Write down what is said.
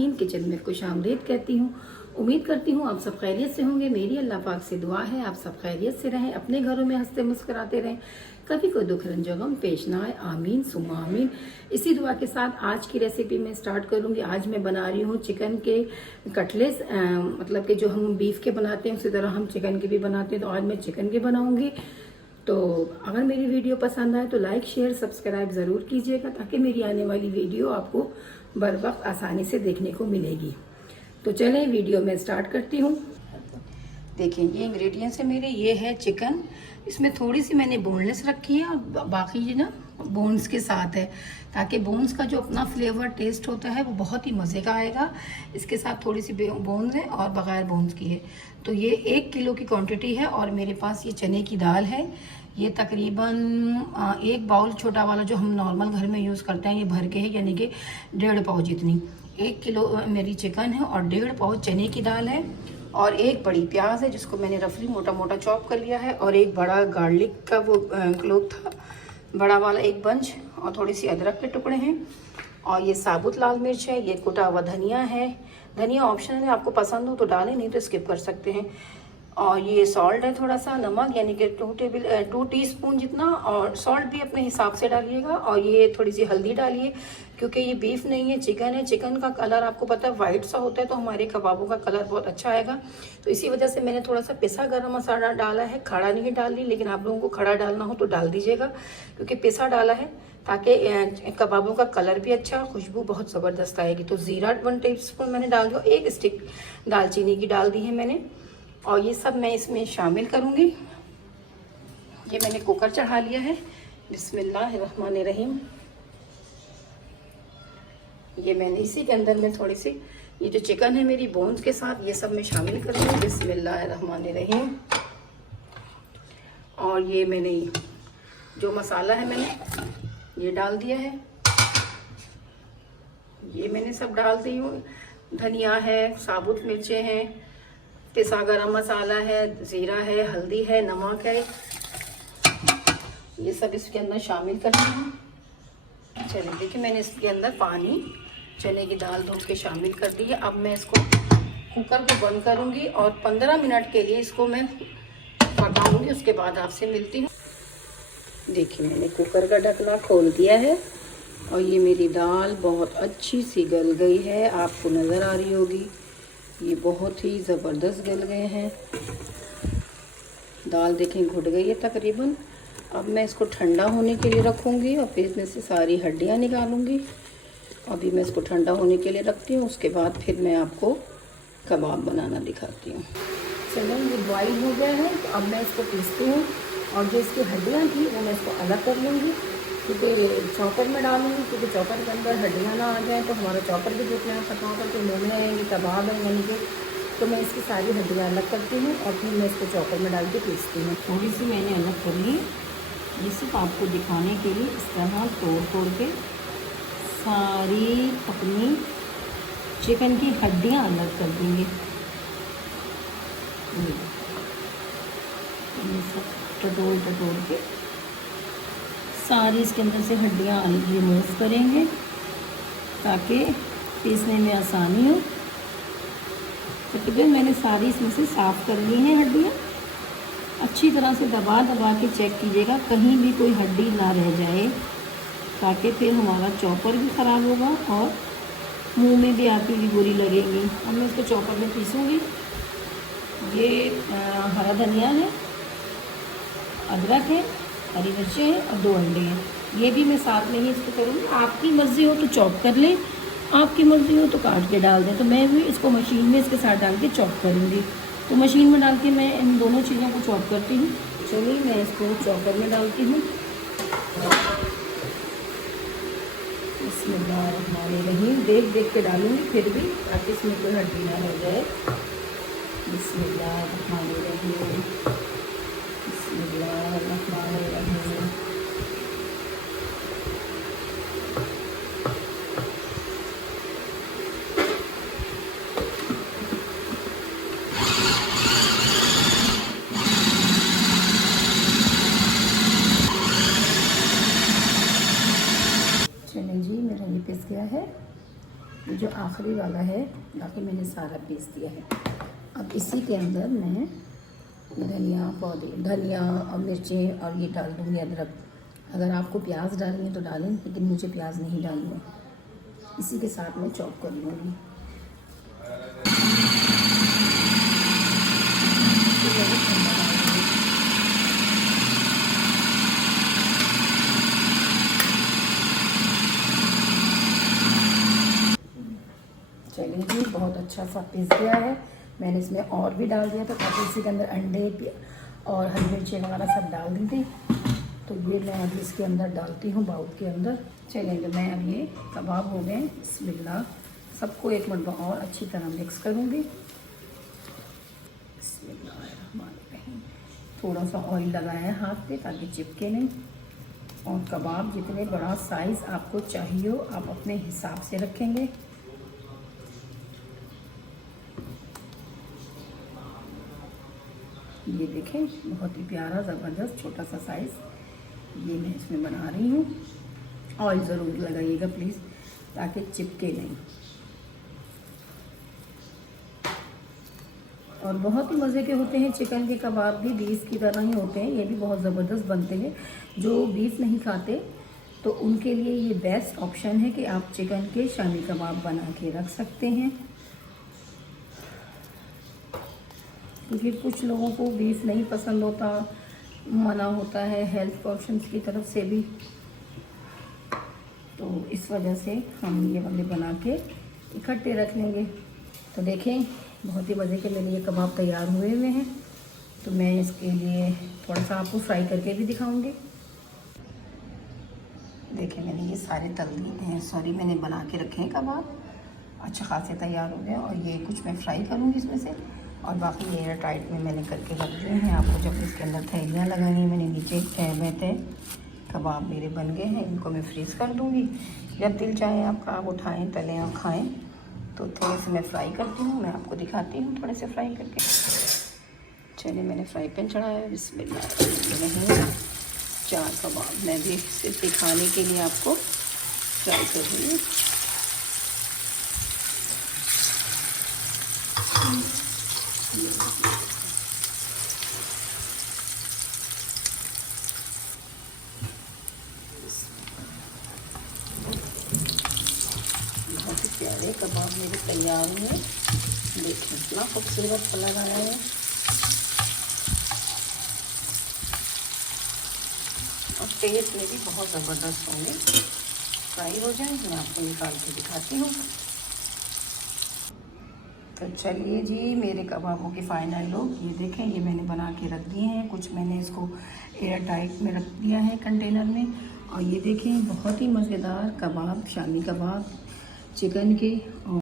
Shaheen kitchen में खुशामदीद कहती हूँ। उम्मीद करती हूँ आप सब खैरियत से होंगे। मेरी अल्लाह पाक से दुआ है आप सब खैरियत से रहें, अपने घरों में हंसते मुस्कुराते रहें, कभी कोई दुख रंजो गम पेश ना आए। आमीन सुम्मा आमीन। इसी दुआ के साथ आज की रेसिपी मैं स्टार्ट करूँगी। आज मैं बना रही हूँ चिकन के कटलेट्स, मतलब कि जो हम बीफ के बनाते हैं उसी तरह हम चिकन के भी बनाते हैं, तो आज मैं चिकन के बनाऊँगी। तो अगर मेरी वीडियो पसंद आए तो लाइक शेयर सब्सक्राइब ज़रूर कीजिएगा, ताकि मेरी आने वाली वीडियो आपको बर वक्त आसानी से देखने को मिलेगी। तो चलें वीडियो में स्टार्ट करती हूँ। देखिए ये इंग्रेडिएंट्स है मेरे, ये है चिकन, इसमें थोड़ी सी मैंने बोनलेस रखी है और बाकी ये ना बोन्स के साथ है, ताकि बोन्स का जो अपना फ्लेवर टेस्ट होता है वो बहुत ही मज़े का आएगा। इसके साथ थोड़ी सी बोन्स है और बगैर बोन्स की है। तो ये 1 किलो की क्वांटिटी है और मेरे पास ये चने की दाल है। ये तकरीबन 1 बाउल छोटा वाला जो हम नॉर्मल घर में यूज़ करते हैं ये भर के है, यानी कि 1.5 पाव जितनी। 1 किलो मेरी चिकन है और 1.5 पाव चने की दाल है और 1 बड़ी प्याज है जिसको मैंने रफली मोटा मोटा चॉप कर लिया है, और 1 बड़ा गार्लिक का वो क्लोव था बड़ा वाला 1 बंच, और थोड़ी सी अदरक के टुकड़े हैं, और ये साबुत लाल मिर्च है, ये कुटा हुआ धनिया है। धनिया ऑप्शनल है, आपको पसंद हो तो डालें, नहीं तो स्किप कर सकते हैं। और ये सॉल्ट है, थोड़ा सा नमक, यानी कि 2 टीस्पून जितना, और सॉल्ट भी अपने हिसाब से डालिएगा। और ये थोड़ी सी हल्दी डालिए, क्योंकि ये बीफ नहीं है चिकन है। चिकन का कलर आपको पता है वाइट सा होता है, तो हमारे कबाबों का कलर बहुत अच्छा आएगा। तो इसी वजह से मैंने थोड़ा सा पिसा गरम मसाला डाला है, खड़ा नहीं डाल रही, लेकिन आप लोगों को खड़ा डालना हो तो डाल दीजिएगा, क्योंकि पिसा डाला है ताकि कबाबों का कलर भी अच्छा, खुशबू बहुत ज़बरदस्त आएगी। तो ज़ीरा 1 टीस्पून मैंने डाल दिया, 1 स्टिक दालचीनी की डाल दी है मैंने, और ये सब मैं इसमें शामिल करूँगी। ये मैंने कुकर चढ़ा लिया है। बिस्मिल्लाहिर्रहमानिर्रहीम। ये मैंने इसी के अंदर में थोड़ी सी ये जो चिकन है मेरी बोन्स के साथ ये सब मैं शामिल करूँगी। बिस्मिल्लाहिर्रहमानिर्रहीम। और ये मैंने जो मसाला है मैंने ये डाल दिया है, ये मैंने सब डाल दी हूँ। धनिया है, साबुत मिर्चें हैं, पिसा गरम मसाला है, ज़ीरा है, हल्दी है, नमक है, ये सब इसके अंदर शामिल करना है। चलिए देखिए मैंने इसके अंदर पानी चने की दाल धो के शामिल कर दी है। अब मैं इसको कुकर को बंद करूँगी और 15 मिनट के लिए इसको मैं पकाऊँगी, उसके बाद आपसे मिलती हूँ। देखिए मैंने कुकर का ढक्कना खोल दिया है और ये मेरी दाल बहुत अच्छी सी गल गई है, आपको नज़र आ रही होगी। ये बहुत ही ज़बरदस्त गल गए हैं। दाल देखें घुट गई है तकरीबन। अब मैं इसको ठंडा होने के लिए रखूँगी और फिर इसमें से सारी हड्डियाँ निकालूँगी। अभी मैं इसको ठंडा होने के लिए रखती हूँ, उसके बाद फिर मैं आपको कबाब बनाना दिखाती हूँ। चलो ये बॉइल हो गया है, तो अब मैं इसको पीसती हूँ, और जो इसकी हड्डियाँ थी वो मैं इसको अलग कर लूँगी, क्योंकि चॉपर में डालूँगी, क्योंकि चॉपर के अंदर हड्डियाँ ना आ जाएँ तो हमारा चॉपर भी टूटना खत्म होकर के मुँह में आएंगे, कबाब है यानी कि। तो मैं इसकी सारी हड्डियाँ अलग करती हूँ और फिर मैं इसको चॉपर में डाल के पीसती हूँ। थोड़ी सी मैंने अलग कर ली, ये सिर्फ आपको दिखाने के लिए इस तरह तोड़ तोड़ के सारी अपनी चिकन की हड्डियाँ अलग कर देंगे। ये सब टटोल के सारी इसके अंदर से हड्डियाँ रिमूव करेंगे ताकि पीसने में आसानी हो। तकरीबन मैंने सारी इसमें से साफ़ कर ली हैं हड्डियाँ। अच्छी तरह से दबा दबा के चेक कीजिएगा कहीं भी कोई हड्डी ना रह जाए, ताकि फिर हमारा चॉपर भी ख़राब होगा और मुंह में भी आपकी भी बुरी लगेगी। अब मैं इसको चॉपर में पीसूँगी। ये हरा धनिया है, अदरक है, हरी मिर्चें हैं और 2 अंडे हैं। ये भी मैं साथ में ही इसको करूँगी। आपकी मर्ज़ी हो तो चॉप कर लें, आपकी मर्ज़ी हो तो काट के डाल दें। तो मैं भी इसको मशीन में इसके साथ डाल के चॉप करूँगी। तो मशीन में डाल के मैं इन दोनों चीज़ों को चॉप करती हूँ। चलिए मैं इसको चॉपर में डालती हूँ। बिस्मिल्लाहिर्रहमानिर्रहीम। देख देख के डालूँगी फिर भी, ताकि इसमें कोई हड्डी ना रह जाए। बिस्मिल्लाहिर्रहमानिर्रहीम, बिस्मिल्लाहिर्रहमानिर्रहीम। चलें जी, मेरा ये पिस गया है। जो आखिरी वाला है, बाकी मैंने सारा पीस दिया है। अब इसी के अंदर मैं धनिया और मिर्चें और ये डाल दूँगी अदरक। अगर आपको प्याज डालनी है तो डालें, लेकिन मुझे प्याज नहीं डालनी है। इसी के साथ मैं चॉप कर लूँगी। चलिए जी, बहुत अच्छा सा पीस गया है। मैंने इसमें और भी डाल दिया था ताकि इसी के अंदर अंडे और हरी मिर्ची वगैरह सब डाल दी थी। तो ये मैं अभी इसके अंदर डालती हूँ, बाउल के अंदर। चलिए, तो मैं अब ये कबाब हो गए, बिस्मिल्लाह। सबको एक मिनट और अच्छी तरह मिक्स करूँगी। बिस्मिल्लाहिर्रहमानिर्रहीम। थोड़ा सा ऑयल लगाया है हाथ पे ताकि चिपके नहीं। और कबाब जितने बड़ा साइज़ आपको चाहिए हो आप अपने हिसाब से रखेंगे। ये देखें, बहुत ही प्यारा ज़बरदस्त छोटा सा साइज़ ये मैं इसमें बना रही हूँ। ऑयल ज़रूर लगाइएगा प्लीज़, ताकि चिपके नहीं। और बहुत ही मज़े के होते हैं चिकन के कबाब भी, बीफ की तरह ही होते हैं। ये भी बहुत ज़बरदस्त बनते हैं। जो बीफ नहीं खाते तो उनके लिए ये बेस्ट ऑप्शन है कि आप चिकन के शामी कबाब बना के रख सकते हैं। क्योंकि कुछ लोगों को बीफ नहीं पसंद होता, मना होता है हेल्थ कॉन्शियस की तरफ से भी, तो इस वजह से हम ये वाले बना के इकट्ठे रख लेंगे। तो देखें, बहुत ही मज़े के मेरे ये कबाब तैयार हुए हैं। तो मैं इसके लिए थोड़ा सा आपको फ्राई करके भी दिखाऊंगी। देखें, मैंने ये सारे तल दिए हैं, मैंने बना के रखे हैं कबाब, अच्छा खासे तैयार हो गए। और ये कुछ मैं फ्राई करूँगी इसमें से, और बाकी एयर टाइट में मैंने करके रख दिए हैं। आपको जब इसके अंदर थैलियाँ लगानी है, मैंने नीचे टैब में थे, कबाब मेरे बन गए हैं। इनको मैं फ्रीज़ कर दूँगी। जब दिल चाहे आपका आप उठाएँ, तलें और खाएँ। तो थोड़े से मैं फ्राई करती हूँ, मैं आपको दिखाती हूँ थोड़े से फ्राई करके। चलिए, मैंने फ्राई पैन चढ़ाया है, बिस्मिल्लाह। 4 कबाब मैं भी सिर्फ दिखाने के लिए आपको फ्राई कर रही हूँ। बहुत ही प्यारे कबाब मेरे तैयार हुए। देखिए, इतना खूबसूरत कलर आया है। और टेस्ट में भी बहुत ज़बरदस्त होंगे। फ्राई हो जाए मैं आपको निकाल के दिखाती हूँ। तो चलिए जी, मेरे कबाबों के फाइनल लुक ये देखें। ये मैंने बना के रख दिए हैं, कुछ मैंने इसको एयर टाइट में रख दिया है कंटेनर में। और ये देखें, बहुत ही मज़ेदार कबाब, शामी कबाब चिकन के।